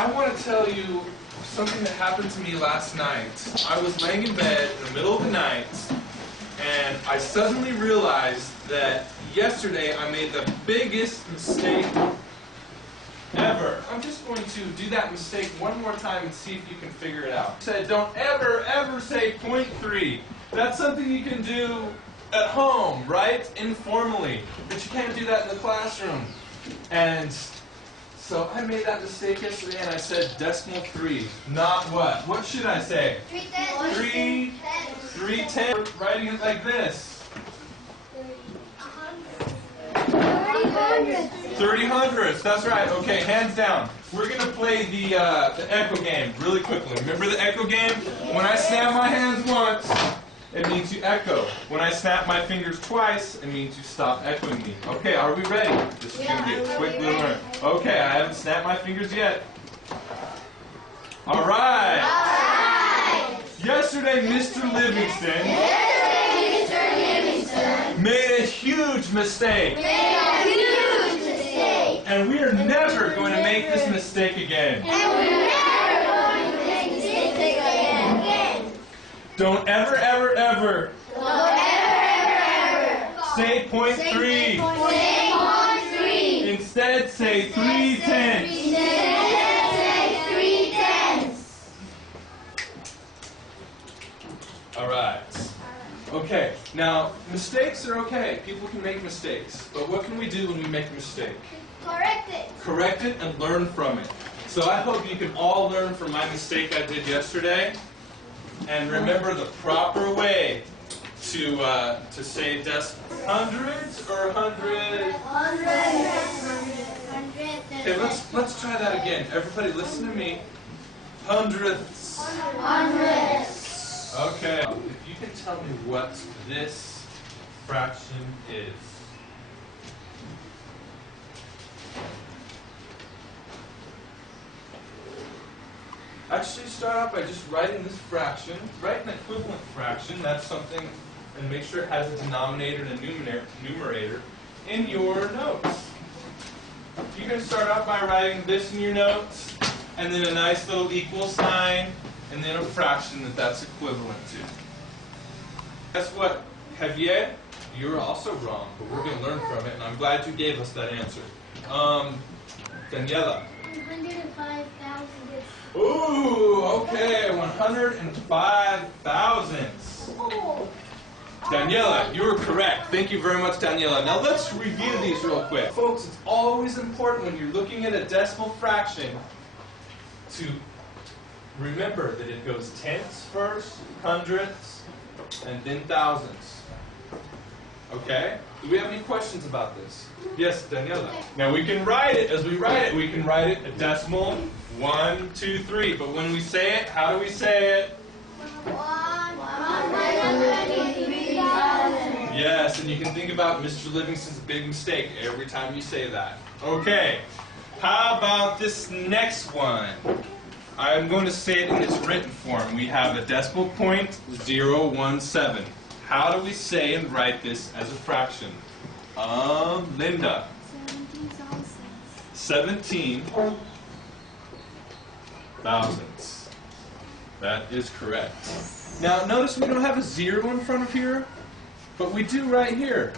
I want to tell you something that happened to me last night. I was laying in bed in the middle of the night, and I suddenly realized that yesterday I made the biggest mistake ever. I'm just going to do that mistake one more time and see if you can figure it out. I said, don't ever say 0.3. That's something you can do at home, right? Informally. But you can't do that in the classroom. And so I made that mistake yesterday and I said decimal 3. Not what? What should I say? 3/10. Writing it like this. 30 hundredths. That's right. Okay, hands down. We're going to play the echo game really quickly. Remember the echo game? When I snap my hands once, it means you echo. When I snap my fingers twice, it means you stop echoing me. Okay, are we ready? This is going to be a quick little run. Okay, I haven't snapped my fingers yet. All right. Yesterday, Mr. Livingston made a huge mistake. And we are never going to make this mistake again. Don't ever say 0.3. Instead, say 3/10. All right. Okay. Now, mistakes are okay. People can make mistakes. But what can we do when we make a mistake? Correct it. Correct it and learn from it. So I hope you can all learn from my mistake I did yesterday. And remember the proper way to say hundreds or hundred. Okay, let's try that again. Everybody, listen to me. Hundredths. Okay. If you can tell me what this fraction is. Actually, start out by just writing this fraction. Write an equivalent fraction. That's something, and make sure it has a denominator and a numerator in your notes. You can start out by writing this in your notes, and then a nice little equal sign, and then a fraction that's equivalent to. Guess what, Javier? You're also wrong, but we're going to learn from it, and I'm glad you gave us that answer. Daniela. 105,000. Ooh, okay, 105 thousandths. Daniela, you were correct. Thank you very much, Daniela. Now let's review these real quick. Folks, it's always important when you're looking at a decimal fraction to remember that it goes tenths first, hundredths, and then thousandths. Okay? Do we have any questions about this? Yes, Daniela. Now we can write it, as we write it, we can write it a decimal 1, 2, 3. But when we say it, how do we say it? 123,000. Yes, and you can think about Mr. Livingston's big mistake every time you say that. Okay, how about this next one? I'm going to say it in its written form. We have a decimal point 017. How do we say and write this as a fraction? Linda. 17 thousandths. That is correct. Now notice we don't have a 0 in front of here, but we do right here.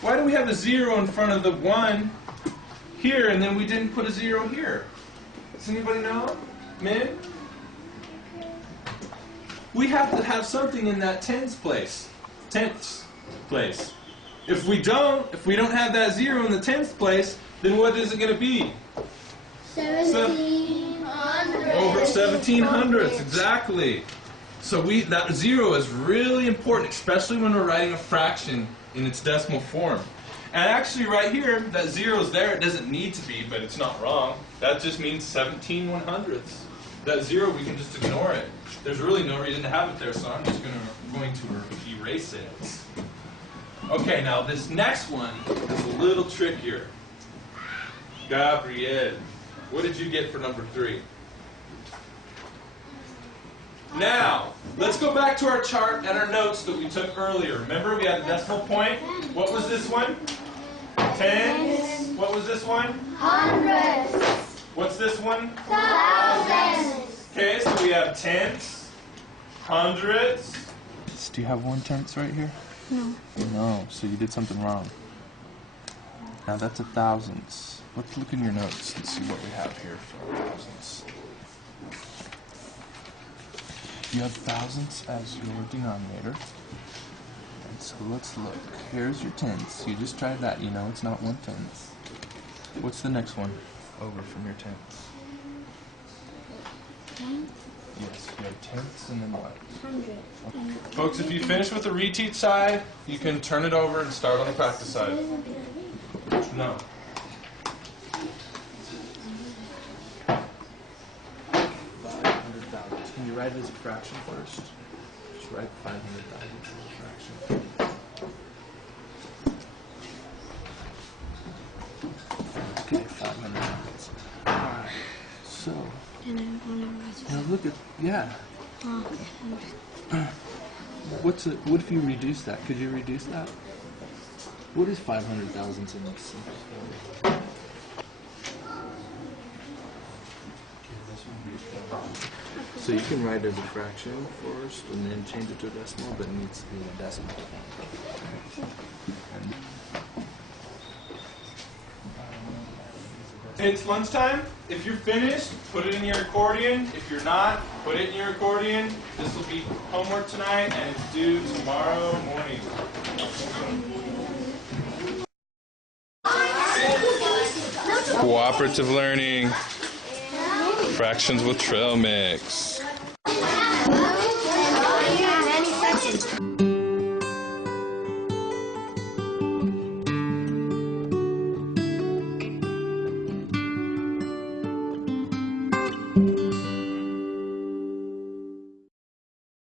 Why do we have a 0 in front of the 1 here and then we didn't put a 0 here? Does anybody know? Men? We have to have something in that tenths place. If we don't have that 0 in the tenths place, then what is it going to be? 1,700. Over 1,700ths, exactly. So that 0 is really important, especially when we're writing a fraction in its decimal form. And actually right here, that 0 is there. It doesn't need to be, but it's not wrong. That just means 17/100ths. That 0, we can just ignore it. There's really no reason to have it there, so I'm just going to erase it. Okay, now this next one is a little trickier. Gabrielle, what did you get for number 3? Now, let's go back to our chart and our notes that we took earlier. Remember, we had a decimal point. What was this one? Tens. What was this one? Hundreds. What's this one? Thousands. Okay, so we have tenths, hundredths. Do you have 1/10 right here? No. No, so you did something wrong. Now that's a thousandths. Let's look in your notes and see what we have here for our thousandths. You have thousandths as your denominator. And so let's look. Here's your tenths. You just tried that. You know it's not 1/10. What's the next one over from your tenths? Yes, you have tenths and then what? 100. Folks, if you finish with the reteach side, you can turn it over and start on the practice side. No. 500,000. Can you write it as a fraction first? Just write 500,000 as a fraction. Okay, 500,000. Alright, so, And I want to write now look at, yeah. okay. What if you reduce that? Could you reduce that? What is 500,000 in this? So you can write it as a fraction first and then change it to a decimal, but it needs to be a decimal. It's lunchtime. If you're finished, put it in your accordion. If you're not, put it in your accordion. This will be homework tonight and it's due tomorrow morning. Cooperative learning. Fractions with trail mix.